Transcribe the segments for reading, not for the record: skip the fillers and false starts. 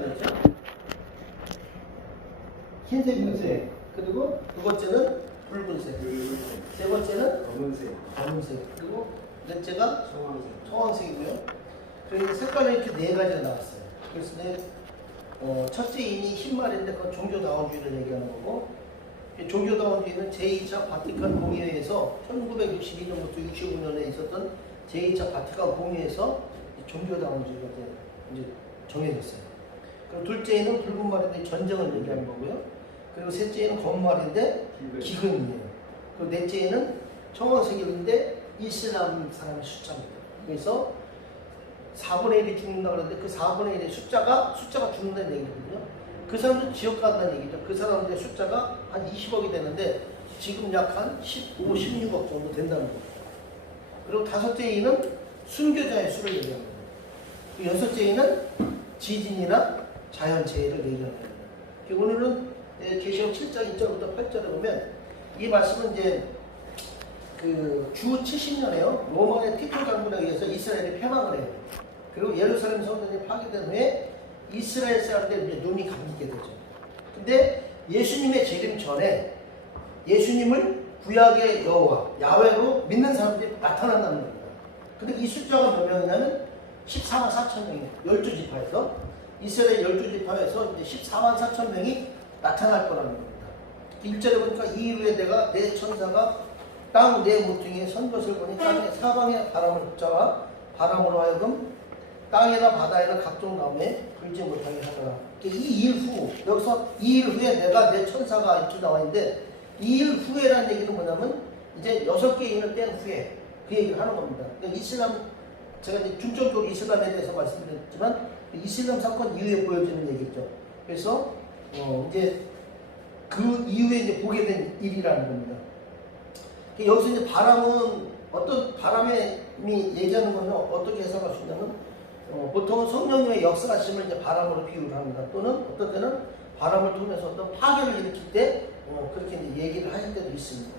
그랬죠? 흰색, 흰색. 그리고 두 번째는 붉은색. 세 번째는 검은색. 그리고 넷째가 청황색이고요. 그래서 색깔은 이렇게 네 가지가 나왔어요. 그래서 첫째 인이 흰말인데 그건 종교다원주의를 얘기하는 거고, 종교다원주의는 제2차 바티칸 공의회에서 1962년부터 65년에 있었던 제2차 바티칸 공의회에서 종교다원주의가 이제 정해졌어요. 그리고 둘째는 붉은 말인데 전쟁을 얘기하는 거고요. 그리고 셋째는 검은 말인데 기근이에요. 그리고 넷째는 청황색인데 이슬람 사람의 숫자입니다. 그래서 4분의 1이 죽는다 그러는데 그 4분의 1의 숫자가 죽는다는 얘기거든요. 그 사람들 지옥 간다는 얘기죠. 그 사람들의 숫자가 한 20억이 되는데 지금 약 한 15, 16억 정도 된다는 거예요. 그리고 다섯째 이는 순교자의 수를 얘기합니다. 그리고 여섯째 이는 지진이나 자연재해를 얘기합니다. 오늘은 계시록 7장 1절부터 8절에 보면 이 말씀은 이제 그 주 70년에요. 로마의 티토 장군에 의해서 이스라엘이 패망을 해요. 그리고 예루살렘 성전이 파괴된 후에 이스라엘 사람들이 이제 눈이 감기게 되죠. 근데 예수님의 재림 전에 예수님을 구약의 여호와 야훼로 믿는 사람들이 나타난다는 겁니다. 근데 이 숫자가 몇 명이냐면 14만 4천 명이에요. 12지파에서 이스라엘 12지파에서 이제 14만 4천 명이 나타날 거라는 겁니다. 1절에 보니까 이후에 내가 내 천사가 땅 내 모퉁이에 선 것을 보니 땅의 사방에 바람을 붙잡아 바람으로 하여금 땅이나 바다에나 각종 나무에 불지 못하게 하더라. 이 일 후, 여기서 이 일 후에 내가 내 천사가 이렇게 나와 있는데 이 일 후에라는 얘기는 뭐냐면 이제 6개 인을 뺀 후에 그 얘기를 하는 겁니다. 그러니까 이슬람, 제가 이제 중점적으로 이슬람에 대해서 말씀드렸지만 이슬람 사건 이후에 보여지는 얘기죠. 그래서 이제 그 이후에 이제 보게 된 일이라는 겁니다. 여기서 이제 바람은 어떤 바람이 얘기하는 거는 어떻게 해석할 수 있냐면 보통은 성령님의 역사하심을 이제 바람으로 비유를 합니다. 또는 어떤 때는 바람을 통해서 어떤 파괴를 일으킬 때 그렇게 이제 얘기를 하실 때도 있습니다.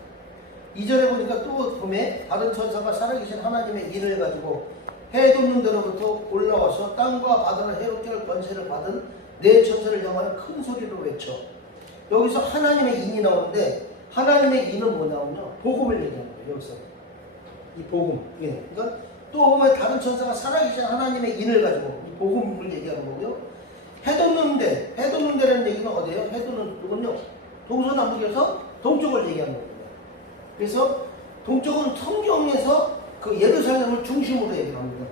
2절에 보니까 또 보면 다른 천사가 살아계신 하나님의 인을 가지고 해 돋는 데로부터 올라와서 땅과 바다를 해롭게 할 권세를 받은 네 천사를 향하여 큰 소리로 외쳐. 여기서 하나님의 인이 나오는데 하나님의 인은 뭐냐면요, 복음을 얘기하는 거예요. 여기서 이 복음. 예. 그러니까 또 보면 다른 천사가 살아계신 하나님의 인을 가지고 이 복음을 얘기하는 거고요. 해돋는 데라는 얘기는 어디예요? 해돋는 쪽은요, 동서남북에서 동쪽을 얘기하는 겁니다. 그래서 동쪽은 성경에서 그 예루살렘을 중심으로 얘기합니다.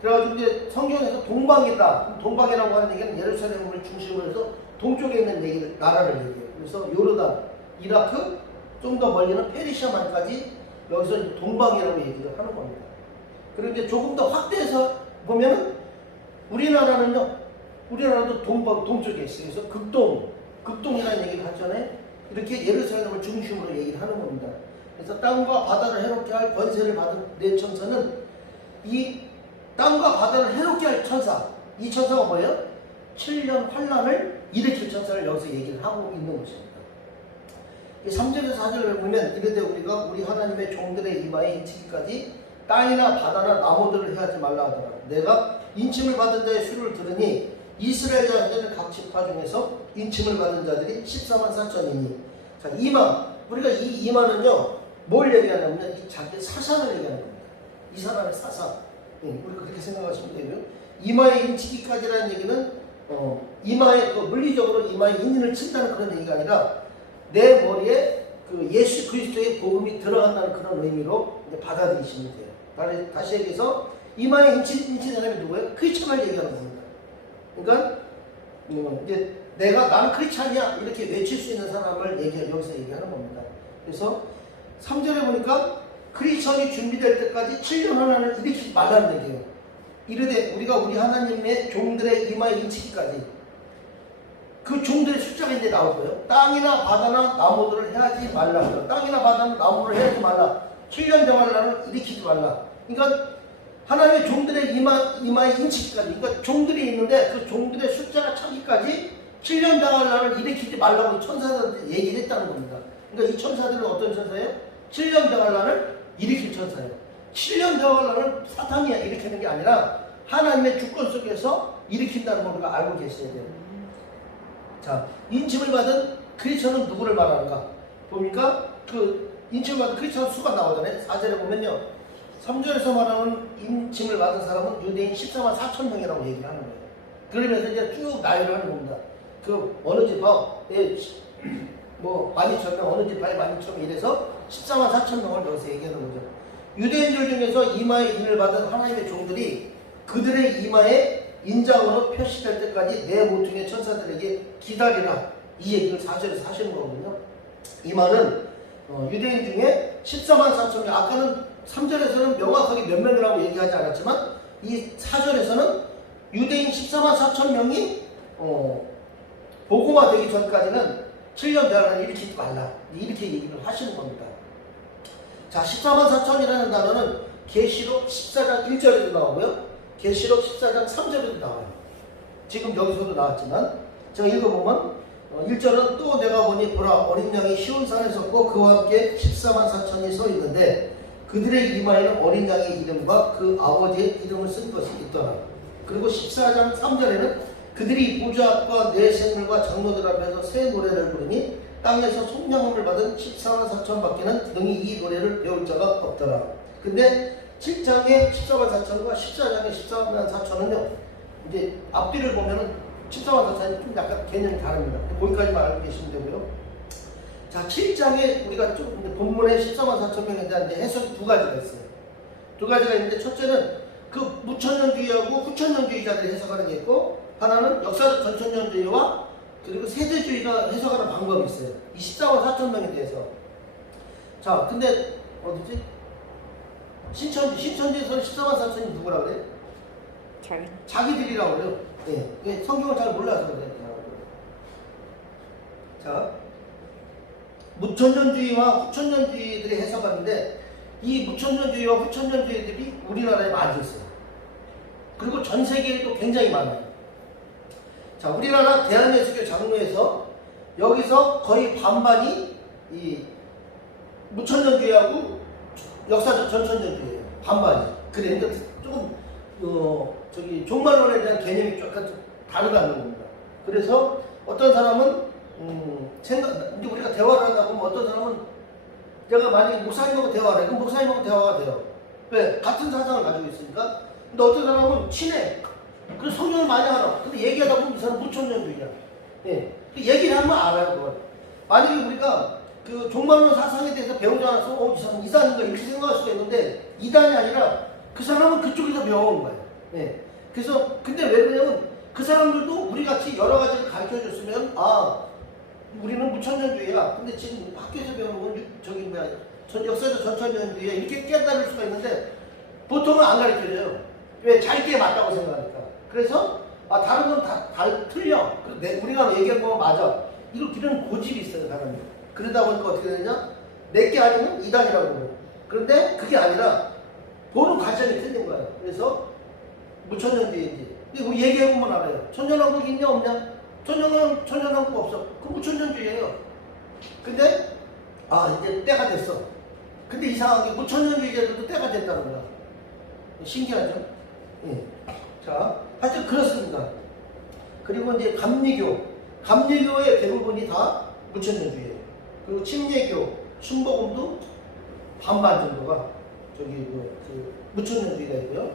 그래가지고 이제 성경에서 동방이다. 동방이라고 하는 얘기는 예루살렘을 중심으로 해서 동쪽에 있는 얘기를, 나라를 얘기해요. 그래서 요르단, 이라크, 좀 더 멀리는 페르시아만까지 여기서 이제 동방이라고 얘기를 하는 겁니다. 그리고 이제 조금 더 확대해서 보면은 우리나라도 동쪽에 있어요. 그래서 극동이라는 얘기를 하잖아요. 이렇게 예루살렘을 중심으로 얘기를 하는 겁니다. 그래서 땅과 바다를 해롭게 할 권세를 받은 네 천사는 이 땅과 바다를 해롭게 할 천사, 이 천사가 뭐예요? 7년 환란을 일으킬 천사를 여기서 얘기를 하고 있는 것입니다. 3절에서 4절을 보면 이르되 우리가 우리 하나님의 종들의 이마에 인치기까지 땅이나 바다나 나무들을 해하지 말라 하더라. 내가 인침을 받은 자의 수를 들으니 이스라엘 자들 각 지파 중에서 인침을 받은 자들이 14만 4천이니. 자, 이마, 우리가 이 이마는요 뭘 얘기하냐면 이 자기 사상을 얘기하는 겁니다. 이 사람의 사상. 우리가 그렇게 생각하시면 되고요. 이마에 인치기까지라는 얘기는 이마에 물리적으로 이마에 인을 친다는 그런 얘기가 아니라 내 머리에 그 예수 그리스도의 복음이 들어간다는 그런 의미로 이제 받아들이시면 돼요. 다시 얘기해서 이마에 인친 사람이 누구예요? 크리스천을 얘기하는 겁니다. 그러니까 이제 나는 크리스천이야 이렇게 외칠 수 있는 사람을 여기서 얘기하는 겁니다. 그래서 3절에 보니까 크리스천이 준비될 때까지 7년 하나를 일으키지 말라는 얘기예요. 이르되 우리가 우리 하나님의 종들의 이마에 인치기까지. 그 종들의 숫자가 이제 나올 거예요. 땅이나 바다나 나무들을 해하지 말라. 땅이나 바다나 나무를 해하지 말라. 7년 정할라를 일으키지 말라. 그러니까 하나님의 종들의 이마에 인치기까지. 그러니까 종들이 있는데 그 종들의 숫자가 차기까지 7년 정할라를 일으키지 말라고 천사들한테 얘기를 했다는 겁니다. 그러니까 이 천사들은 어떤 천사예요? 7년 정할라를 일으킬 천사예요. 7년 정할라를 사탄이 일으키는 게 아니라 하나님의 주권 속에서 일으킨다는 걸 우리가 알고 계셔야 돼요. 자, 인침을 받은 크리스천은 누구를 말하는가? 보니까 그 인침을 받은 크리스천 수가 나오잖아요. 4절에 보면요. 3절에서 말하는 인침을 받은 사람은 유대인 14만 4천 명이라고 얘기를 하는 거예요. 그러면서 이제 쭉 나열을 하는 겁니다. 그 어느 지파에 뭐 12,000명, 어느 지파에 12,000명 이래서 14만 4천 명을 여기서 얘기하는 거죠. 유대인들 중에서 이마에 인을 받은 하나님의 종들이 그들의 이마에 인장으로 표시될 때까지 내 모퉁이의 천사들에게 기다리라. 이 얘기를 4절에서 하시는 거거든요. 이 말은 유대인 중에 14만 4천 명, 아까는 3절에서는 명확하게 몇 명이라고 얘기하지 않았지만 이 4절에서는 유대인 14만 4천 명이 복음화 되기 전까지는 7년 대안을 일으키지 말라. 이렇게 얘기를 하시는 겁니다. 자, 14만 4천이라는 단어는 계시록 14장 1절에도 나오고요. 계시록 14장 3절에도 나와요. 지금 여기서도 나왔지만 제가 읽어보면 1절은 또 내가 보니 보라 어린 양이 시온산에 섰고 그와 함께 14만 4천이 서 있는데 그들의 이마에는 어린 양의 이름과 그 아버지의 이름을 쓴 것이 있더라. 그리고 14장 3절에는 그들이 보좌 앞과 내 생물과 장로들 앞에서 새 노래를 부르니 땅에서 속량함을 받은 14만 4천 밖에는 능히 이 노래를 배울 자가 없더라. 근데 7장의 14만 4천과 14장의 14만 4천은요, 이제 앞뒤를 보면은 14만 4천이 좀 약간 개념이 다릅니다. 거기까지만 알고 계시면 되고요. 자, 7장에 우리가 좀 본문에 14만 4천 명에 대한 해석이 두 가지가 있어요. 두 가지가 있는데, 첫째는 그 무천년주의하고 후천년주의자들이 해석하는 게 있고, 하나는 역사적 전천년주의와 그리고 세대주의가 해석하는 방법이 있어요. 이 14만 4천 명에 대해서. 자, 근데 어디지? 신천지에서는 14만 4천이 누구라 그래요? 자기들이라고 그래요. 네. 성경을 잘 몰라서 그래요. 자, 무천년주의와 후천년주의들이 해석하는데 이 무천년주의와 후천년주의들이 우리나라에 많이 있어요. 그리고 전 세계에도 굉장히 많아요. 자, 우리나라 대한예수교 장로에서 여기서 거의 반반이 이 무천년주의하고 역사적 전천년주의예요. 반반이. 그래, 근데 조금 종말론에 대한 개념이 조금 다르다는 겁니다. 그래서 어떤 사람은 이제 우리가 대화를 하다 보면 어떤 사람은 내가 만약에 목사님하고 대화를 해. 그럼 목사님하고 대화가 돼요. 왜? 같은 사상을 가지고 있으니까. 근데 어떤 사람은 친해. 그래서 성경을 많이 알아. 근데 얘기하다 보면 이 사람 무천년주의야. 예. 얘기를 하면 알아요, 그걸. 만약에 우리가 그 종말론 사상에 대해서 배우지 않아서 이 사람 이단인가 이렇게 생각할 수가 있는데 이단이 아니라 그 사람은 그쪽에서 배워온 거예요. 예. 그래서 근데 왜 그러냐면 그 사람들도 우리 같이 여러 가지를 가르쳐 줬으면 우리는 무천년주의야. 근데 지금 학교에서 배우는 건 역사적 전천년주의야. 이렇게 깨달을 수가 있는데 보통은 안 가르쳐줘요. 왜? 자기께 맞다고 생각하니까. 그래서 다른 건 다 틀려. 우리가 얘기한 거 맞아. 이런 고집이 있어요, 사람이. 그러다 보니까 어떻게 되냐? 내게 아니면 이단이라고 그래요. 그런데 그게 아니라 보는 관점이 틀린 거예요. 그래서 무천년주의인지. 근데 우리 얘기해보면 알아요. 천년왕국 있냐 없냐? 천년왕국 없어. 그럼 무천년주의예요. 근데 이제 때가 됐어. 근데 이상하게 무천년주의자들도 때가 됐다는 거야. 신기하죠? 예. 자, 하여튼 그렇습니다. 그리고 이제 감리교의 대부분이 다 무천년주의예요. 그리고 침례교, 순복음도 반반 정도가 무천년주의가 있고요.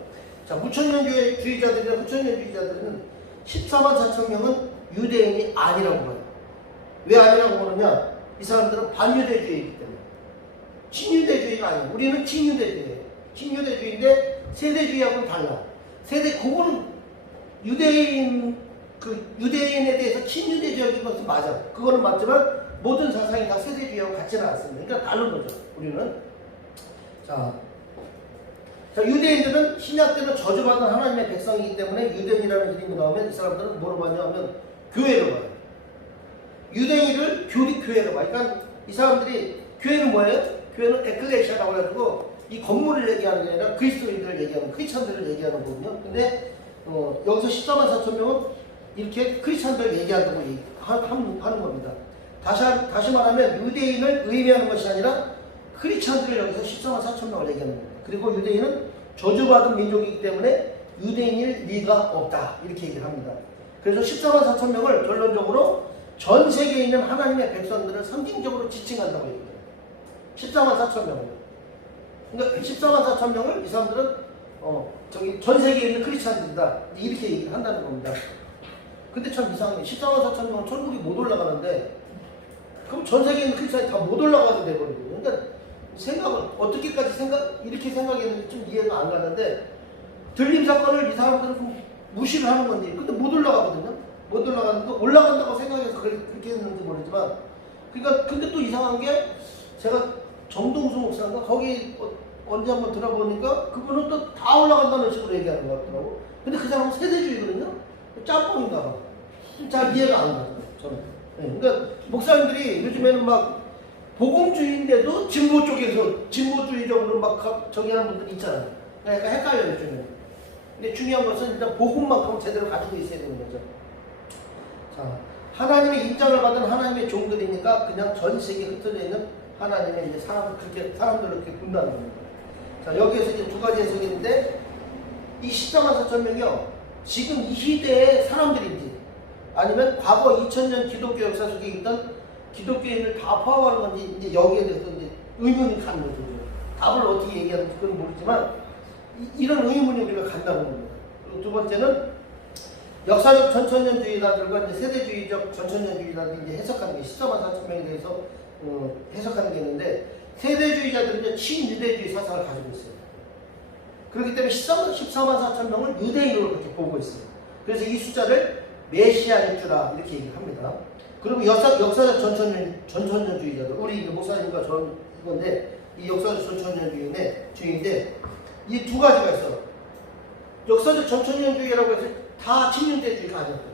자, 무천년주의자들이나 후천년주의자들은 14만 4천 명은 유대인이 아니라고 봐요. 왜 아니라고 보느냐? 이 사람들은 반유대주의이기 때문에. 친유대주의가 아니에요. 우리는 친유대주의예요. 친유대주의인데 세대주의하고는 달라. 그거는 유대인에 대해서 친유대주의적인 것은 맞아. 그거는 맞지만 모든 사상이 다 세대주의하고 같지는 않습니다. 그러니까 다른 거죠. 우리는. 자, 유대인들은 신약 때는 저주받은 하나님의 백성이기 때문에 유대인이라는 이름이 나오면 이 사람들은 뭐로 봤냐 하면 교회로 봐요. 유대인을 교회로 봐요. 그러니까 이 사람들이 교회는 뭐예요? 교회는 에클레시아라고 해가지고 이 건물을 얘기하는 게 아니라 그리스도인들을 얘기하는, 크리스천들을 얘기하는 거거든요. 근데 여기서 14만 4천 명은 이렇게 크리스천들을 얘기한다고 하는 겁니다. 다시 말하면 유대인을 의미하는 것이 아니라 크리스천들을 여기서 14만 4천 명을 얘기하는 겁니다. 그리고 유대인은 저주받은 민족이기 때문에 유대인일 리가 없다. 이렇게 얘기를 합니다. 그래서 14만 4천 명을 결론적으로 전 세계에 있는 하나님의 백성들을 상징적으로 지칭한다고 얘기해요. 14만 4천 명을. 그러니까 14만 4천 명을 이 사람들은 전 세계에 있는 크리스찬들이다. 이렇게 얘기를 한다는 겁니다. 근데 참 이상해. 14만 4천 명은 천국에 못 올라가는데 그럼 전 세계에 있는 크리스찬이 다 못 올라가게 돼버리고. 그러니까 생각을 어떻게까지 이렇게 생각했는지 좀 이해가 안 가는데 들림 사건을 이 사람들은 무시를 하는 건지. 근데 못 올라가거든요. 못 올라가는 거 올라간다고 생각해서 그렇게 했는지 모르지만 그러니까 근데 또 이상한 게 제가 정동수 목사인가 거기 언제 한번 들어보니까 그분은 또 다 올라간다는 식으로 얘기하는 것 같더라고. 근데 그 사람은 세대주의거든요. 짬뽕인가 봐. 잘 이해가 안 가요. 저는. 네. 그러니까 목사님들이 요즘에는 막 복음주의인데도 진보 쪽에서 진보주의적으로 막 저기 하는 분들이 있잖아요. 그러니까 헷갈려요 요즘에. 근데 중요한 것은 일단 복음만큼 제대로 가지고 있어야 되는 거죠. 자, 하나님의 인장을 받은 하나님의 종들이니까 그냥 전 세계에 흩어져 있는 하나님의 이제 사람들을 그렇게 분다는 겁니다. 자, 여기에서 이제 두 가지 해석이 있는데 이 14만 4천 명이요. 지금 이 시대의 사람들인지 아니면 과거 2000년 기독교 역사 속에 있던 기독교인을 다 포함하는 건지 이제 여기에 대해서 이제 의문이 가는 거죠. 답을 어떻게 얘기하는지 그건 모르지만 이런 의문이 우리가 간다는 겁니다. 그리고 두 번째는 역사적 전천년주의자들과 이제 세대주의적 전천년주의자들이 이제 해석하는 게 14만 4천 명에 대해서 해석하는 게 있는데 세대주의자들은 이제 친유대주의 사상을 가지고 있어요. 그렇기 때문에 14만 4천 명을 유대인으로 그렇게 보고 있어요. 그래서 이 숫자를 메시아일 주라 이렇게 얘기를 합니다. 그리고 역사적 전천년주의자들 우리 목사님과 전 이건데 이 역사적 전천년주의인데 이 두 가지가 있어. 역사적 전천년주의라고 해서 다 친윤대주의가 아니었고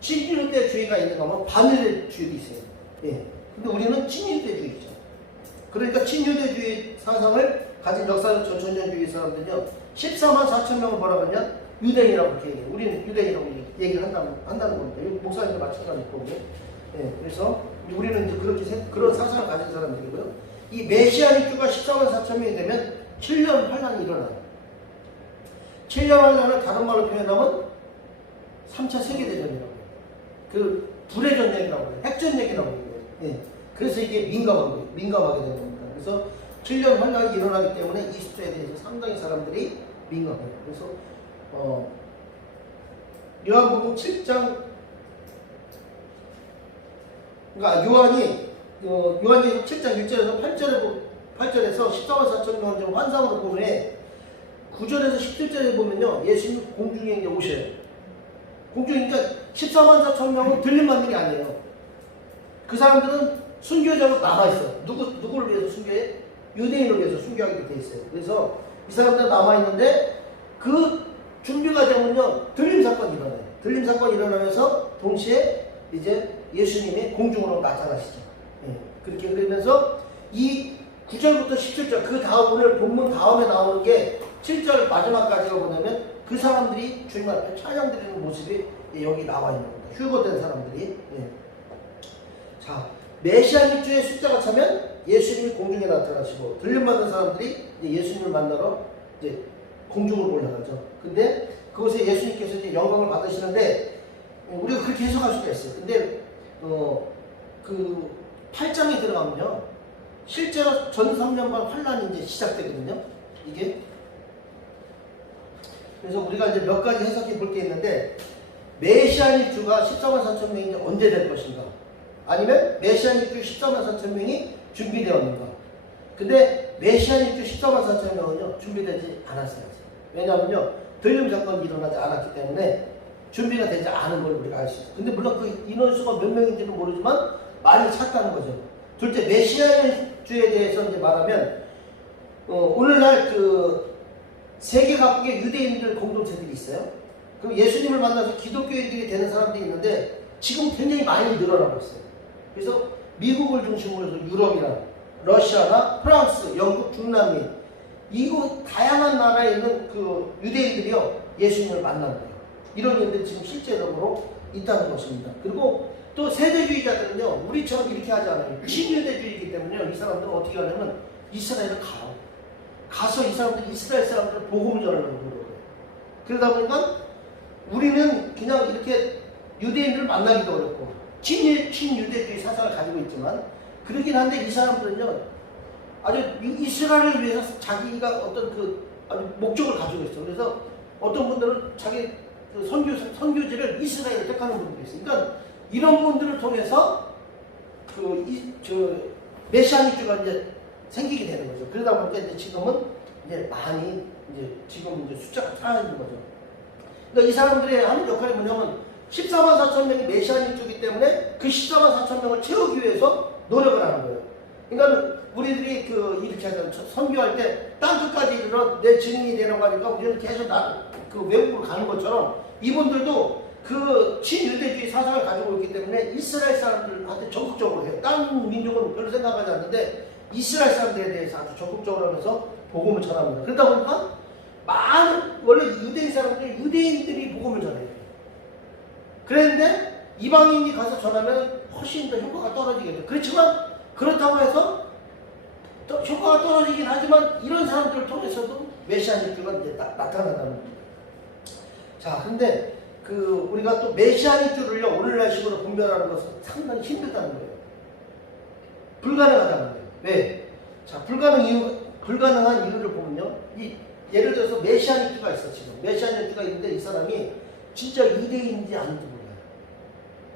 친윤대주의가 있는가 하면 반유대주의도 있어요. 예. 근데 우리는 친윤대주의죠. 그러니까 친유대주의 사상을 가진 역사적 전천년주의 사람들은요 14만 4천 명을 뭐라고 하냐 유대인이라고 그렇게 얘기해요. 우리는 유대인이라고 얘기를 한다는 겁니다. 목사님도 마찬가지고. 예. 그래서 우리는 이제 그런 사상을 가진 사람들이고요. 이 메시아닉 주가 14만 4천 명이 되면 7년 환란이 일어나요. 7년 환란을 다른 말로 표현하면 3차 세계대전이라고 해요. 그 불의 전쟁이라고 해요. 핵전쟁이라고 해요. 예. 그래서 이게 민감하게 되는 겁니다. 그래서 7년 환란이 일어나기 때문에 이 숫자에 대해서 상당히 사람들이 민감해요. 그래서 요한복음 7장 그러니까 요한이 7장 1절에서 8절에서 14만 4천 명을 환상으로 보면 9절에서 17절에 보면요 예수님 공중에 이제 오셔요. 공중이니까 14만 4천 명은 들림받는 게 아니에요. 그 사람들은 순교자로 남아있어. 누구를 위해서 순교해? 유대인을 위해서 순교하게 돼 있어요. 그래서 이 사람들은 남아있는데 그 준비가 되면요 들림 사건이 일어나요. 들림 사건이 일어나면서 동시에 이제 예수님이 공중으로 나타나시죠. 예. 그렇게 그러면서 이 9절부터 17절 그 다음 오늘 본문 다음에 나오는 게 7절 마지막까지가 뭐냐면 그 사람들이 주님 앞에 찬양드리는 모습이 여기 나와 있는 겁니다. 휴거된 사람들이. 예. 자, 메시아닉 주의 숫자가 차면 예수님이 공중에 나타나시고 들림받은 사람들이 이제 예수님을 만나러 이제 공중으로 올라가죠. 근데 그곳에 예수님께서 이제 영광을 받으시는데 우리가 그렇게 해석할 수가 있어요. 근데 그 8장에 들어가면요 실제로 전 3년간 환란이 이제 시작되거든요. 이게 그래서 우리가 이제 몇 가지 해석해 볼 게 있는데 메시아닉 주가 14만 4천 명이 이제 언제 될 것인가? 아니면 메시아닉 주 14만 4천 명이 준비되었는가? 근데 메시아닉 주 14만 4천 명은요 준비되지 않았어요. 왜냐하면요 들림 사건이 일어나지 않았기 때문에 준비가 되지 않은 걸 우리가 알 수 있어요. 근데 물론 그 인원수가 몇 명인지는 모르지만 많이 찼다는 거죠. 둘째 메시아닉 주에 대해서 이제 말하면 오늘날 그 세계 각국의 유대인들 공동체들이 있어요. 그럼 예수님을 만나서 기독교인들이 되는 사람들이 있는데 지금 굉장히 많이 늘어나고 있어요. 그래서 미국을 중심으로 해서 유럽이나 러시아나 프랑스, 영국, 중남미 이곳 다양한 나라에 있는 그 유대인들이요 예수님을 만나는 거예요. 이런 일들이 지금 실제적으로 있다는 것입니다. 그리고 또 세대주의자들은요 우리처럼 이렇게 하지 않아요. 친유대주의이기 때문에 이 사람들은 어떻게 하냐면 이스라엘을 가요. 가서 이 사람들이 이스라엘 사람들을 복음을 전하려고 그러는 거예요. 그러다 보니까 우리는 그냥 이렇게 유대인들을 만나기도 어렵고 친유대주의 사상을 가지고 있지만 그러긴 한데 이 사람들은요 아주 이스라엘을 위해서 자기가 어떤 그 아주 목적을 가지고 있어. 그래서 어떤 분들은 자기 그 선교지를 이스라엘을 택하는 분들이 있어요. 그러니까 이런 분들을 통해서 메시아닉주가 이제 생기게 되는 거죠. 그러다 보니까 이제 지금은 이제 많이 지금 이제 숫자가 쌓여있는 거죠. 그러니까 이 사람들의 하는 역할이 뭐냐면 14만 4천 명이 메시아닉주이기 때문에 그 14만 4천 명을 채우기 위해서 노력을 하는 거예요. 그러니까 우리들이 이렇게 선교할 때 땅끝까지 이르러 내 증인이 되는 거니까 우리는 계속 외국으로 가는 것처럼 이분들도 그 친유대주의 사상을 가지고 있기 때문에 이스라엘 사람들한테 적극적으로 해요. 다른 민족은 별로 생각하지 않는데 이스라엘 사람들에 대해서 아주 적극적으로 하면서 복음을 전합니다. 그러다 보니까 원래 유대인 사람들이 유대인들이 복음을 전해요. 그런데 이방인이 가서 전하면 훨씬 더 효과가 떨어지겠죠. 그렇지만 그렇다고 해서 효과가 떨어지긴 하지만 이런 사람들을 통해서도 메시아닉주가 이제 나타난다는 겁니다. 자, 근데 우리가 또 메시아닉주를요 오늘날식으로 분별하는 것은 상당히 힘들다는 거예요. 불가능하다는 거예요. 왜? 자, 불가능한 이유를 보면요. 예를 들어서 메시아닉주가 있어 지금. 메시아닉주가 있는데 이 사람이 진짜 유대인인지 아닌지 몰라요.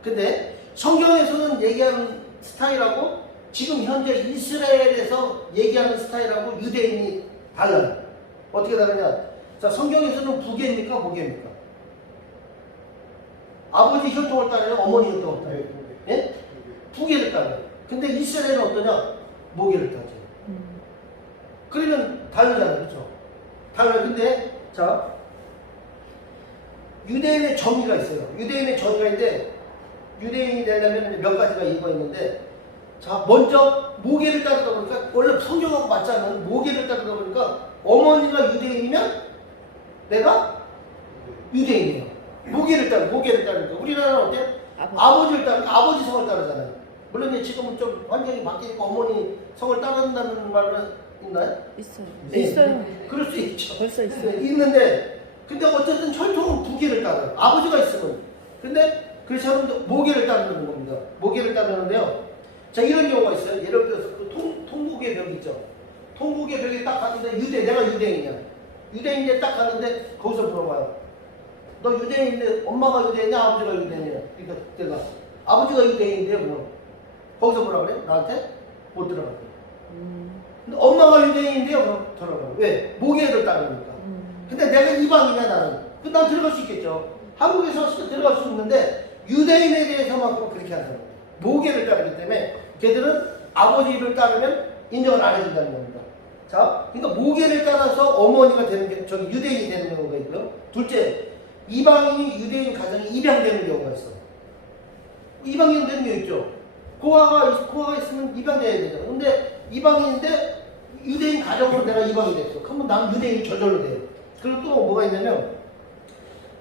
근데 성경에서는 얘기하는 스타일하고 지금 현재 이스라엘에서 얘기하는 스타일하고 유대인이 달라요. 어떻게 다르냐? 자, 성경에서는 부계입니까? 모계입니까? 아버지 혈통을 따르냐? 어머니 혈통을 따르냐? 예? 부계를 따르요. 근데 이스라엘은 어떠냐? 모계를 따르죠. 그러면 다르잖아요. 그렇죠? 달라요. 근데 자, 유대인의 정의가 있어요. 유대인의 정의가 있는데 유대인이 되려면 몇 가지가 이유가 있는데 자, 먼저 모계를 따르다 보니까 원래 성경하고 맞지 않는 모계를 따르다 보니까 어머니가 유대인이면 내가 유대인이에요. 모계를 따르니까 우리나라는 어때? 아버지를 따르니까 아버지 성을 따르잖아요. 물론 이제 지금은 좀 환경이 바뀌니까 어머니 성을 따른다는 말은 있나요? 있어요. 네. 있어요. 그럴 수 있죠. 벌써 있어요. 있는데 근데 어쨌든 혈통은 부계를 따라요. 아버지가 있으면. 근데 그 사람도 모계를 따르는 겁니다. 모계를 따르는데요. 자, 이런 경우가 있어요. 예를 들어서 통곡의 벽이 있죠. 통곡의 벽에 딱 가는데 내가 유대인이야. 유대인인데 딱 가는데 거기서 물어봐요. 너 유대인인데 엄마가 유대인이냐 아버지가 유대인이냐? 그러니까 내가 아버지가 유대인인데 뭐 거기서 뭐라 그래? 나한테 못 들어가게. 근데 엄마가 유대인인데 그럼 들어가고. 왜? 모계를 따르니까. 근데 내가 이방이냐 나는. 난 들어갈 수 있겠죠. 한국에서 들어갈 수 있는데 유대인에 대해서만큼 그렇게 한다는 거예요. 모계를 따르기 때문에 걔들은 아버지를 따르면 인정을 안 해준다는 겁니다. 자, 그러니까 모계를 따라서 어머니가 되는 게 유대인이 되는 경우가 있고요. 둘째, 이방인이 유대인 가정이 입양되는 경우가 있어. 입양이 되는 게 있죠. 고아가 있으면 입양돼야 되잖아. 근데 이방인인데 유대인 가정으로 내가 입양이 됐어. 그러면 난 유대인이 저절로 돼요. 그리고 또 뭐가 있냐면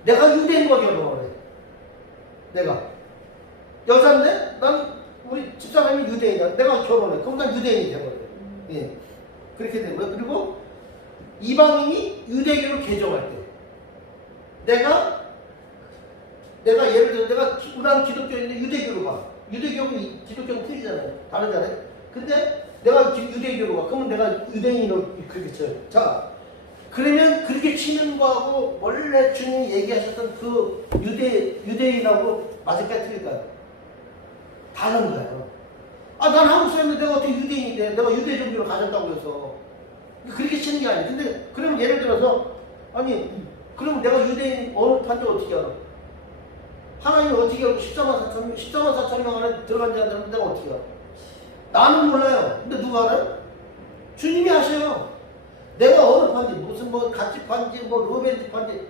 내가 유대인과 결혼을 해. 내가 여자인데 난 우리 집사람이 유대인이야. 내가 결혼해. 그럼 난 유대인이 되거든. 예. 그렇게 된 거예요. 그리고 이방인이 유대교를 개종할 때 내가 예를 들어 나는 기독교인데 유대교로 가. 유대교는 기독교는 틀리잖아요. 다르잖아요. 근데 내가 유대교로 가. 그러면 내가 유대인으로 그렇게 쳐요. 자, 그러면 그렇게 치는 거하고 원래 주님이 얘기하셨던 그 유대인하고 맞을까요? 틀릴까요? 다른 거예요. 아, 난 한국 사람인데 내가 어떻게 유대인이 돼? 내가 유대 종교를 가졌다고 해서. 그렇게 치는 게 아니에요. 근데, 그러면 예를 들어서, 그러면 내가 유대인 어느 판지 어떻게 알아? 하나님이 어떻게 알고 14만 4천 명 안에 들어간지 안 들어간지 내가 어떻게 알아? 나는 몰라요. 근데 누가 알아요? 주님이 아셔요. 내가 어느 판지, 무슨 갓집 판지, 루벤집 판지,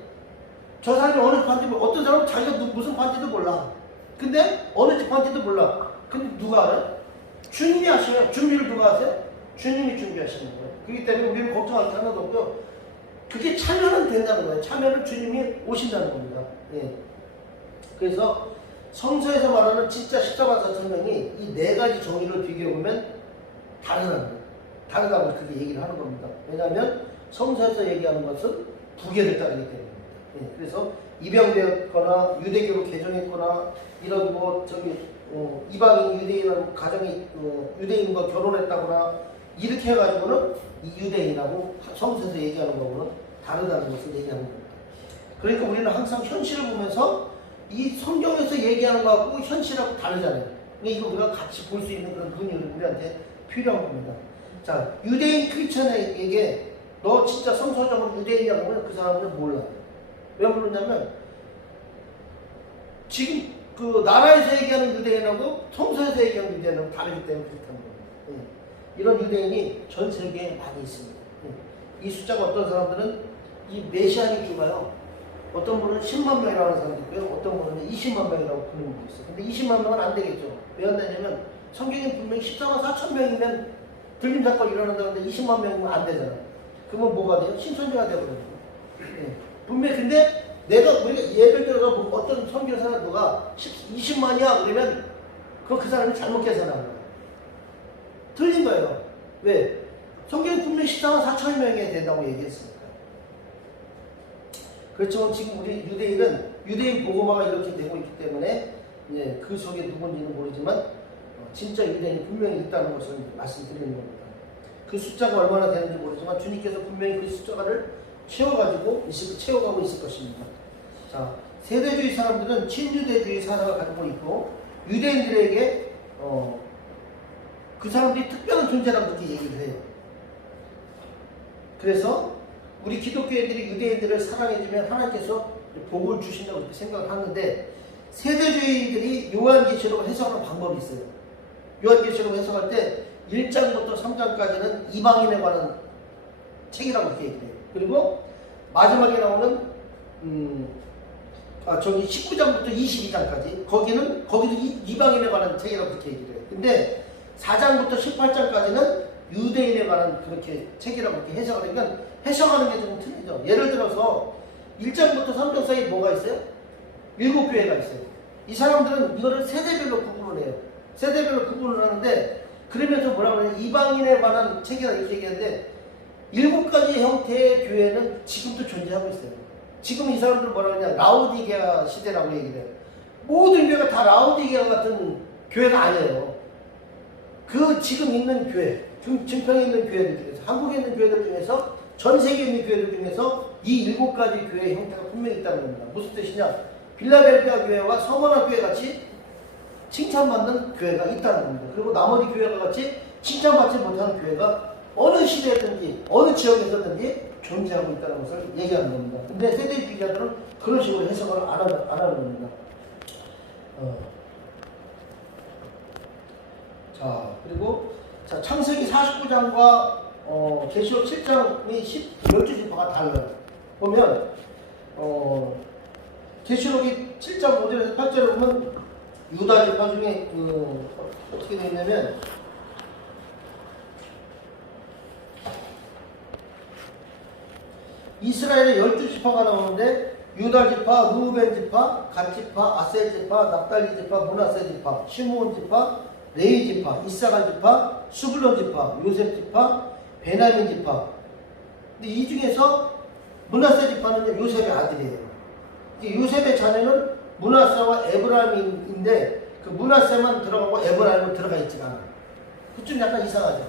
저 사람이 어느 판지, 어떤 사람은 자기가 무슨 판지도 몰라. 근데 어느 집 판지도 몰라. 근데 누가 알아요? 주님이 아셔요. 준비를 누가 하세요? 주님이 준비하시는 거예요. 그렇기 때문에 우리는 걱정할 게 하나도 없고요. 그게 참여는 된다는 거예요. 참여는 주님이 오신다는 겁니다. 예. 그래서 성서에서 말하는 진짜 14만 4천 명이 이 네 가지 정의를 비교해보면 다르다는 거예요. 다르다고 그렇게 얘기를 하는 겁니다. 왜냐하면 성서에서 얘기하는 것은 부계를 따르기 때문입니다. 예, 그래서 입양되었거나 유대교로 개종했거나 이런 이방인 유대인하고 가정이 유대인과 결혼했다거나 이렇게 해가지고는 이 유대인하고 성서에서 얘기하는 거고는 다르다는 것을 얘기하는 겁니다. 그러니까 우리는 항상 현실을 보면서 이 성경에서 얘기하는 거하고 현실하고 다르잖아요. 그러니까 이거 우리가 같이 볼 수 있는 그런 눈이 우리한테 필요한 겁니다. 자, 유대인 크리스천에게 너 진짜 성서적으로 유대인이라고 하면 그 사람은 몰라요. 왜 모르냐면 지금 그 나라에서 얘기하는 유대인하고 성서에서 얘기하는 유대인하고 다르기 때문에 그렇다는 겁니다. 예. 이런 유대인이 전 세계에 많이 있습니다. 예. 이 숫자가 어떤 사람들은 이 메시아닉주가요. 어떤 분은 10만 명이라고 하는 사람도 있고요. 어떤 분은 20만 명이라고 부르는 분도 있어요. 근데 20만 명은 안 되겠죠. 왜 안 되냐면 성경에 분명히 14만 4천 명이면 들림 사건이 일어난다는데 20만 명이면 안 되잖아. 그러면 뭐가 돼요? 신천지가 되거든요. 예. 분명히 근데 우리가 예를 들어서 어떤 선교사가 누가 20만이야 그러면 그 사람이 잘못 계산한 거야. 틀린 거예요. 왜? 성경이 분명히 14만 4천 명이 된다고 얘기했으니까. 그렇지만 지금 우리 유대인 보고마가 이렇게 되고 있기 때문에 이제 그 속에 누군지는 모르지만 진짜 유대인이 분명히 있다는 것을 말씀드리는 겁니다. 그 숫자가 얼마나 되는지 모르지만 주님께서 분명히 그 숫자를 채워가고 있을 것입니다. 자, 세대주의 사람들은 친유대주의 사상을 가지고 있고 유대인들에게 그 사람들이 특별한 존재라고 그렇게 얘기를 해요. 그래서 우리 기독교인들이 유대인들을 사랑해주면 하나님께서 복을 주신다고 그렇게 생각을 하는데 세대주의들이 요한계시록을 해석하는 방법이 있어요. 요한계시록을 해석할 때 1장부터 3장까지는 이방인에 관한 책이라고 이렇게 얘기해요. 그리고 마지막에 나오는 19장부터 22장까지 거기도 이방인에 관한 책이라고 그렇게 얘기를 해요. 근데 4장부터 18장까지는 유대인에 관한 그렇게 책이라고 이렇게 해석을 하니까 해석하는 게 좀 틀리죠. 예를 들어서 1장부터 3장 사이에 뭐가 있어요? 7교회가 있어요. 이 사람들은 이거를 세대별로 구분을 해요. 세대별로 구분을 하는데 그러면서 뭐라고 하냐면 이방인에 관한 책이라 이렇게 얘기하는데 7가지 형태의 교회는 지금도 존재하고 있어요. 지금 이 사람들은 뭐라고 하냐 라오디게아 시대라고 얘기를 해요. 모든 교회가 다 라오디게아 같은 교회가 아니에요. 그 지금 있는 교회, 증평에 있는 교회들 중에서 한국에 있는 교회들 중에서 전 세계에 있는 교회들 중에서 이 7가지 교회의 형태가 분명히 있다는 겁니다. 무슨 뜻이냐? 빌라델피아 교회와 서머나 교회 같이 칭찬받는 교회가 있다는 겁니다. 그리고 나머지 교회가 같이 칭찬받지 못하는 교회가 어느 시대였든지 어느 지역에 있었든지 존재하고 있다는 것을 얘기하는 겁니다. 근데 세대주의자들은 그런 식으로 해석을 안 하는 겁니다. 자, 그리고 창세기 49장과 계시록 7장의 12지파가 달라요. 보면 계시록이 7장 5절에서 8절에 보면 유다 지파 중에 어떻게 되어 있냐면 이스라엘의 12지파가 나오는데 유다 지파, 루벤 지파, 갓 지파, 아셀 지파, 납달리 지파, 므낫세 지파, 시므온 지파, 레위 지파, 이사갈 지파, 수블론 지파, 요셉 지파, 베냐민 지파. 근데 이 중에서 므낫세 지파는 요셉의 아들이에요. 요셉의 자녀는 므낫세와 에브라임인데 그 므낫세만 들어가고 에브라임은 들어가 있지가 않아요. 그좀 약간 이상하죠.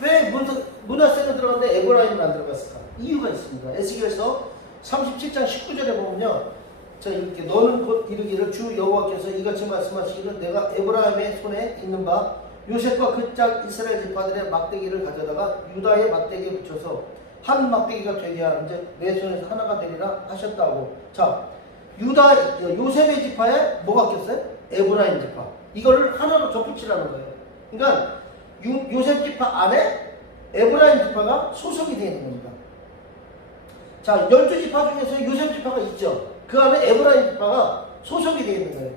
왜 므낫세는 들어갔는데 에브라임은 안 들어갔을까? 이유가 있습니다. 에스겔서 37장 19절에 보면요. 자, 이렇게 너는 곧 이르기를 주 여호와께서 이같이 말씀하시기를 내가 에브라임의 손에 있는 바 요셉과 그 짝 이스라엘 지파들의 막대기를 가져다가 유다의 막대기에 붙여서 한 막대기가 되게 하는데 내 손에서 하나가 되리라 하셨다고. 자, 요셉의 지파에 뭐가 꼈어요? 에브라임 지파. 이거를 하나로 접붙이라는 거예요. 그러니까 요셉 지파 안에 에브라임 지파가 소속이 되어 있는 겁니다. 자, 12지파 중에서 요셉 지파가 있죠. 그 안에 에브라임 지파가 소속이 되어 있는 거예요.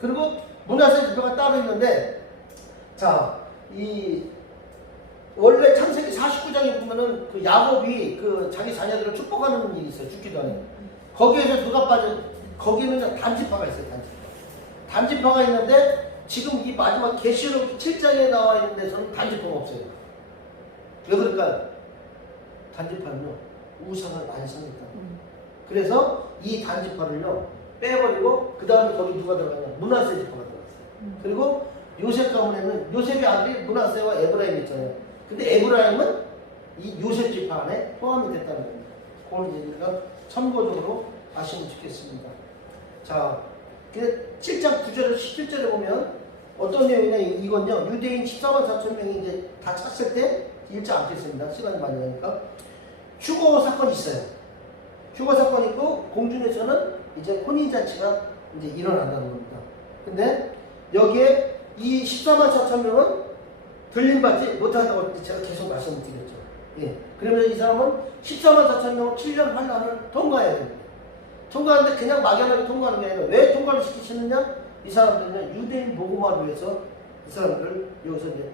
그리고 므낫세 지파가 따로 있는데, 자, 원래 창세기 49장에 보면은 그 야곱이 그 자기 자녀들을 축복하는 일이 있어요. 죽기 전에. 거기에서 누가 거기는 단지파가 있어요. 단지파가 있는데 지금 이 마지막 계시록 7장에 나와 있는 데서는 단지파가 없어요. 왜 그럴까요? 단지파는요, 우상을 많이 섬겼다. 그래서 이 단지파를요 빼버리고 그 다음에 거기 누가 들어가냐? 므낫세 지파가 들어갔어요. 그리고 요셉 가문에는 요셉의 아들이 므낫세와 에브라임 있잖아요. 근데 에브라임은 이 요셉 지파 안에 포함이 됐다는 겁니다. 그걸 이제 우리가 참고적으로 아시면 좋겠습니다. 자, 7장 9절에서 17절에 보면 어떤 내용이냐 이건요 유대인 14만 4천 명이 이제 다 찼을 때 읽지 않겠습니다. 시간이 많이 나니까 휴거 사건이 있어요. 휴거 사건이 있고 공중에서는 이제 혼인잔치가 이제 일어난다는 겁니다. 근데 여기에 이 14만 4천 명은 들림받지 못한다고 제가 계속 말씀드렸죠. 예. 그러면 이 사람은 14만 4천 명은 7년 환란을 통과해야 됩니다. 통과하는데 그냥 막연하게 통과하는 게 아니라 왜 통과를 시키시느냐? 이 사람들은 유대인 복음화를 위해서 이 사람들을 여기서 이제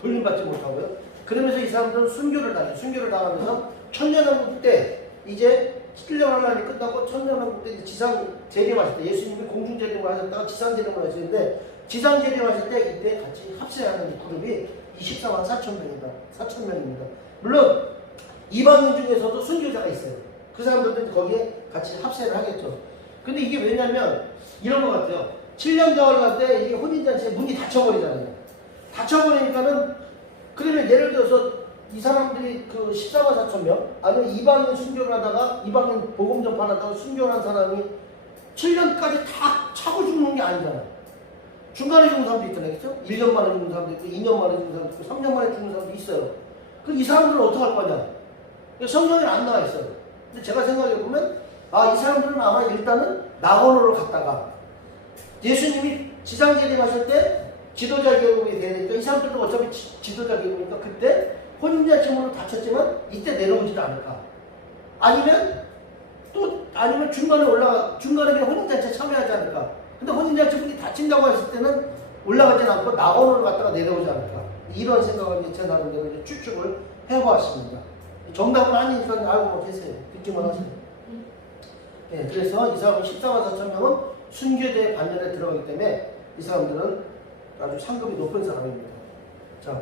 돌림받지 못하고요. 그러면서 이 사람들은 순교를 당해요. 순교를 당하면서 천년왕국 때 이제 7년 환란이 끝나고 천년왕국 때 이제 지상 재림하실 때 예수님이 공중 재림을 하셨다가 지상 재림을 하시는데 지상 재림하실 때 이때 같이 합세하는 이 그룹이 24만 4천 명입니다. 4천 명입니다. 물론 이방인 중에서도 순교자가 있어요. 그 사람들도 거기에 같이 합세를 하겠죠. 근데 이게 왜냐면 이런 것 같아요. 7년 정을 갈 때 이 혼인잔치에 문이 닫혀버리잖아요. 닫혀버리니까는 그러면 예를 들어서 이 사람들이 그 14만 4천 명 아니면 이방인 순교를 하다가 이방인 복음 전파하다가 순교를 한 사람이 7년까지 다 차고 죽는 게 아니잖아요. 중간에 죽는 사람도 있잖아요. 그렇죠? 1년 만에 죽는 사람도 있고 2년 만에 죽는 사람도 있고 3년 만에 죽는 사람도 있어요. 그럼 이 사람들은 어떻게 할 거냐? 성경에 안 나와 있어요. 근데 제가 생각해보면 이 사람들은 아마 일단은 낙원으로 갔다가 예수님이 지상 재림하실 때 지도자 계급이 되니까 이 사람들도 어차피 지도자 계급이니까 그때 혼인잔치 문을 닫혔지만 이때 내려오지도 않을까? 아니면 중간에 그냥 혼인잔치에 참여하지 않을까? 근데 혼인잔치 문이 닫힌다고 했을 때는 올라가지 않고 낙원으로 갔다가 내려오지 않을까? 이런 생각을 제 나름대로 이제 추측을 해보았습니다. 정답은 아니니까 알고 계세요. 듣기만 하세요. 네, 그래서 이 사람은 14만 4천 명은 순교제의 반열에 들어가기 때문에 이 사람들은 아주 상급이 높은 사람입니다. 자,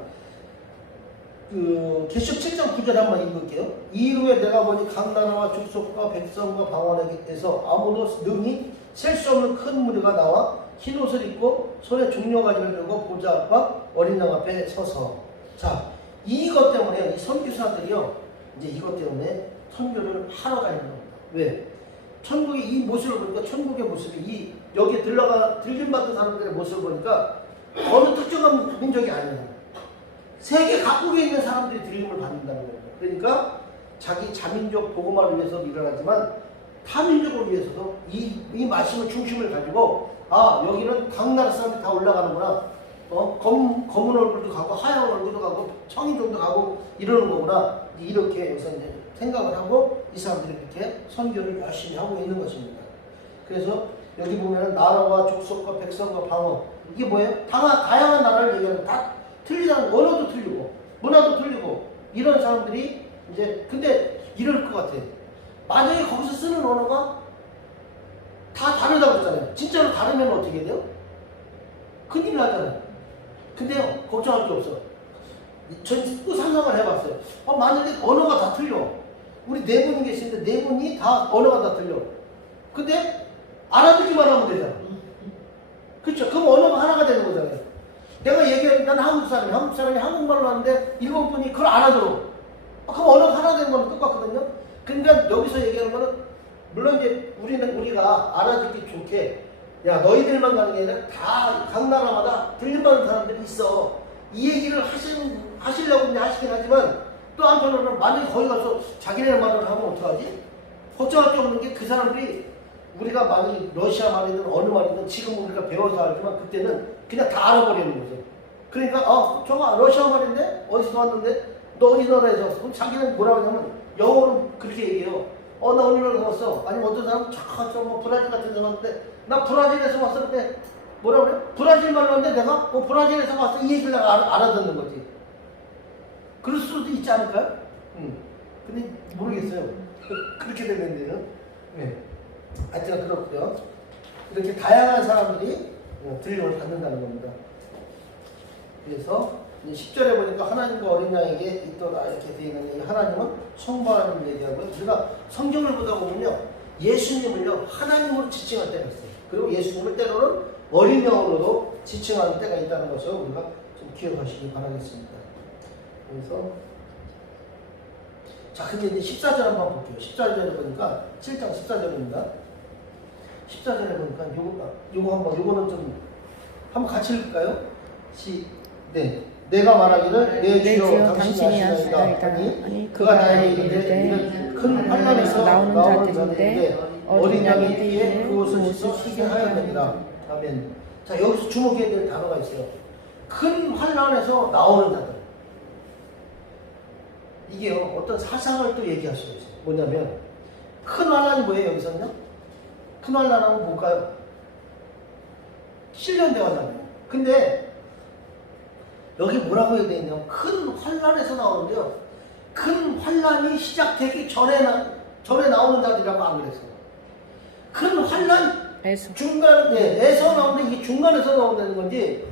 계시록 7장 9절 한번 읽을게요. 이후에 내가 보니 각 나라와 족속과 백성과 방언에게서 아무도 능히 셀 수 없는 큰 무리가 나와 흰 옷을 입고 손에 종려가지를 들고 보좌 앞과 어린 양 앞에 서서. 자, 이것 때문에 이 선교사들이요 이제 이것 때문에 선교를 하러 다니는 겁니다. 왜? 천국의 이 모습을 보니까 천국의 모습이 여기에 들림받은 사람들의 모습을 보니까 어느 특정한 민족이 아니에요. 세계 각국에 있는 사람들이 들림을 받는다는 거예요. 그러니까 자기 자민족 복음화를 위해서 일어나지만 타민족을 위해서도 이 말씀의 중심을 가지고 여기는 각 나라 사람들이 다 올라가는구나. 검은 얼굴도 가고 하얀 얼굴도 가고 청인종도 가고 이러는 거구나. 이렇게 여기서 이제 생각을 하고 이 사람들이 이렇게 선교를 열심히 하고 있는 것입니다. 그래서 여기 보면은 나라와 족속과 백성과 방언 이게 뭐예요? 다양한 나라를 얘기하는 다 틀리다는 언어도 틀리고 문화도 틀리고 이런 사람들이 이제 근데 이럴 것 같아요. 만약에 거기서 쓰는 언어가 다 다르다고 했잖아요. 진짜로 다르면 어떻게 돼요? 큰일 나잖아요. 근데요 걱정할 게 없어. 전 또 상상을 해봤어요. 만약에 언어가 다 틀려. 우리 네 분이 계시는데 네 분이 다 언어가 다 틀려. 근데 알아듣기만 하면 되잖아. 그렇죠? 그럼 언어가 하나가 되는 거잖아요. 내가 얘기하는 난 한국 사람이 한국말을 하는데 일본 분이 그걸 알아들어. 그럼 언어가 하나 되는 건 똑같거든요. 그러니까 여기서 얘기하는 거는 물론 이제 우리가 알아듣기 좋게 야 너희들만 가는 게 아니라 다 각 나라마다 들림받는 사람들이 있어. 이 얘기를 하시려고 하시긴 하지만 또 한편으로는 만약에 거기 가서 자기네 말을 하면 어떡하지? 걱정할 게 없는 게 그 사람들이 우리가 만약에 러시아 말이든 어느 말이든 지금 우리가 배워서 알지만 그때는 그냥 다 알아버리는 거죠. 그러니까 저거 러시아 말인데 어디서 왔는데 너 어디 나라에서 왔어? 그럼 자기는 뭐라고 하냐면 영어로 그렇게 얘기해요. 나 어느 나라에서 왔어. 아니면 어떤 사람은 뭐 브라질 같은 데 왔는데 나 브라질에서 왔었는데 뭐라고 그래? 브라질 말로 하는데 내가 브라질에서 왔어 이 얘기를 알아듣는 거지. 그럴 수도 있지 않을까요? 근데 모르겠어요. 그렇게 되는데요. 네. 하여튼 그렇고요. 이렇게 다양한 사람들이 들림을 받는다는 겁니다. 그래서 10절에 보니까 하나님과 어린 양에게 있더라 이렇게 되어 있는데 이 하나님은 성부 하나님을 얘기하고요. 우리가 성경을 보다 보면요. 예수님을요. 하나님으로 지칭할 때가 있어요. 그리고 예수님을 때로는 어린 양으로도 지칭하는 때가 있다는 것을 우리가 좀 기억하시기 바라겠습니다. 그래서 자, 근데 이제 14절 한번 볼게요. 14절에 보니까 7장 14절입니다. 14절에 보니까 요거 한번 요거는 좀 한번 같이 읽을까요? 네. 내가 말하기를 내 주여 당신이 아시나이다 하니 그가 나에게 이르되 이는 큰 환난에서 나오는 자들인데 어린 양의 피에 그것을 씻게 하였느니라. 아멘. 자, 여기서 주목해야 될 단어가 있어요. 큰 환난에서 나오는 자들. 이게요, 어떤 사상을 또 얘기할 수가 있어요. 뭐냐면 큰 환난이 뭐예요? 여기서는요? 큰 환난하면 뭘까요? 실련대 환난이에요. 근데 여기 뭐라고 해야 되냐면 큰 환난에서 나오는데요. 큰 환난이 시작되기 전에 나오는 자들이라고 안 그랬어요. 큰 환난 중간에서 나오는데 이게 중간에서 나온다는 건지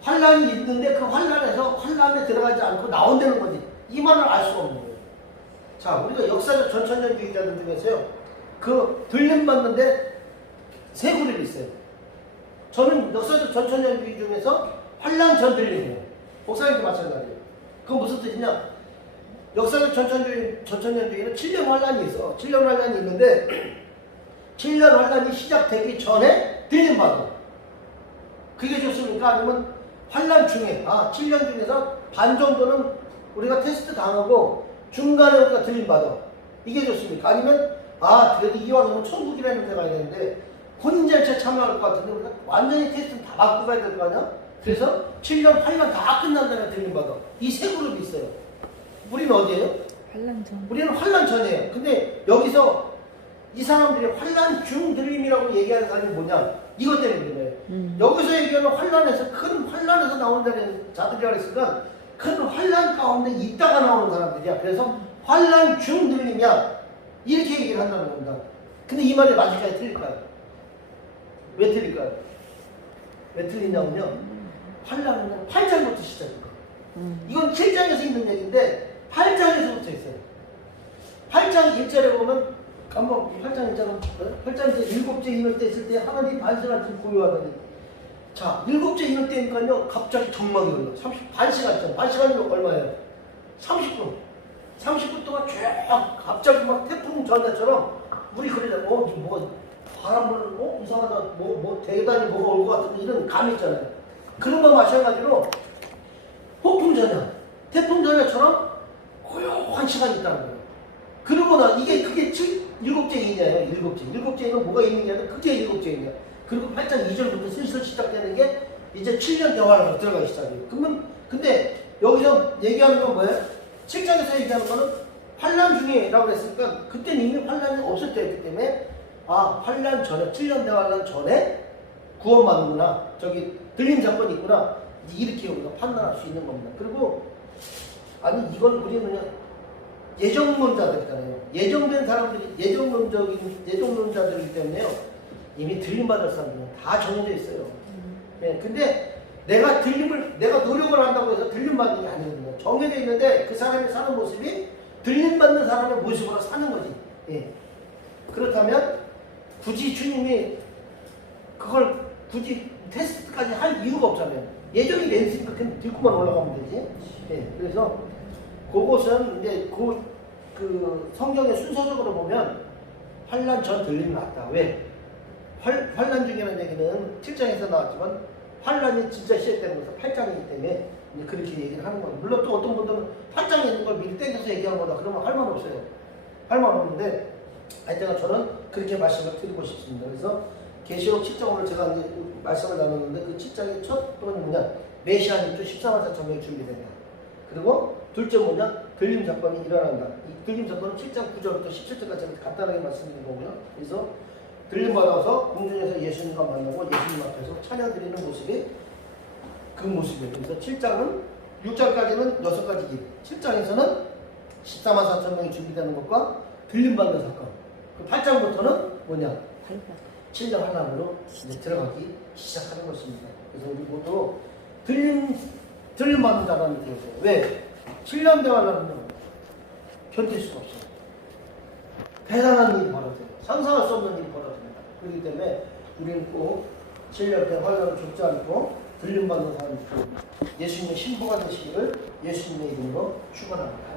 환난이 있는데 그 환난에 들어가지 않고 나온다는 건지 이 말을 알 수가 없는 거예요. 자, 우리가 역사적 전천년주의자들 중에서요. 그 들림 받는데 세 그룹이 있어요. 저는 역사적 전천년주의 중에서 환난 전 들림이에요. 목사님도 마찬가지예요. 그건 무슨 뜻이냐? 역사적 전천년주의는 7년 환란이 있어. 7년 환란이 있는데 7년 환란이 시작되기 전에 들림받아. 그게 좋습니까? 아니면 환란 중에 7년 중에서 반 정도는 우리가 테스트 당하고 중간에 우리가 들림받아. 이게 좋습니까? 아니면 그래도 이왕이면 천국이라는 데 가야 되는데 혼인절차 참여할 것 같은데 우리가 완전히 테스트는 다 받고 가야 될 거 아니야? 그래서 7년, 8년 다 끝난 다음에 들림받아. 이 세 그룹이 있어요. 우리는 어디예요? 환란 전. 우리는 환란 전이에요. 근데 여기서 이 사람들이 환란 중 들림이라고 얘기하는 사람이 뭐냐? 이것 때문에 그래요. 여기서 얘기하는 환란에서 큰 환란에서 나오는 자들이라 했으니까 큰 환란 가운데 있다가 나오는 사람들이야. 그래서 환란 중 들림이야. 이렇게 얘기를 한다는 겁니다. 근데 이 말이 맞을까요? 틀릴까요? 왜 틀릴까요? 왜 틀리냐면요. 환란은 8장부터 시작입니다. 이건 7장에서 있는 얘기인데 8장에서부터 있어요. 8장 1절에 보면 한번 8장 1절 8장 이제 일곱째 인을 때 있을 때 하나님 반시간 좀 고요하더니 자, 일곱째 인을 때니까요 갑자기 정막이 흘러. 30반시간쯤 반시간이 얼마예요? 30분. 30분 동안 쭉 갑자기 막 태풍 전야처럼 우리 그러잖아요. 뭐가 바람 불고 이상하다. 대단히 뭐가 올 것 같은 이런 감이 있잖아요. 그런 거 마찬가지로 폭풍 전야, 태풍 전야처럼 고요한 시간이 있다는 거예요. 그러고 그게 7일곱째 인이에요. 일곱째 인은 뭐가 있느냐면 그게 일곱째 인이야. 그리고 8장 2절부터 슬슬 시작되는 게 이제 7년 대화로 들어가기 시작해요. 그러면 근데 여기서 얘기하는 건 뭐예요? 7장에서 얘기하는 거는 환란 중이라고 했으니까 그때는 이미 환란이 없을 때였기 때문에 환란 전에 7년 대환란 전에 구원받는구나. 저기 들림 사건이 있구나. 이렇게 우리가 판단할 수 있는 겁니다. 그리고 이건 우리는 예정론자들이잖아요. 예정된 사람들이 예정론자들이기 때문에요. 이미 들림받을 사람들은 다 정해져 있어요. 네, 근데 내가 노력을 한다고 해서 들림받는 게 아니거든요. 정해져 있는데 그 사람이 사는 모습이 들림받는 사람의 모습으로 사는 거지. 예. 그렇다면 굳이 주님이 그걸 굳이 테스트까지 할 이유가 없잖아요. 예정이 돼 있으니까 그냥 들고만 올라가면 되지. 예. 그래서 그것은 이제 그 성경의 순서적으로 보면 환란 전 들림이 낫다. 왜? 환란 중이라는 얘기는 7장에서 나왔지만 환란이 진짜 시작되는 것은 8장이기 때문에 그렇게 얘기를 하는 거예요. 물론 또 어떤 분들은 8장에 있는 걸 미리 땡겨서 얘기한 거다. 그러면 할 말 없어요. 할 말 없는데 하여튼 저는 그렇게 말씀을 드리고 싶습니다. 그래서 계시록 7장을 제가 이제 말씀을 나눴는데 그 7장의 첫 번은 뭐냐? 메시아는 14만 4천 명이 준비된다. 그리고 둘째 뭐냐? 들림 사건이 일어난다. 이 들림 사건은 7장 9절부터 17절까지 간단하게 말씀드린 거고요. 그래서 들림 받아서 공중에서 예수님과 만나고 예수님 앞에서 찬양드리는 모습이 그 모습이에요. 그래서 7장은 6장까지는 6가지 길. 7장에서는 14만 4천 명이 준비되는 것과 들림 받는 사건. 그 8장부터는 뭐냐? 7년 환란으로 이제 들어가기 시작하는 것입니다. 그래서 우리 모두 들림 들림받는 자라는 되세요. 왜? 7년 대화라면 견딜 수가 없어요. 대단한 일이 벌어져요. 상상할 수 없는 일이 벌어집니다. 그렇기 때문에 우리는 꼭 7년 대화를 죽지 않고 들림받는 사람들 예수님의 신부가 되시기를 예수님의 이름으로 축원합니다.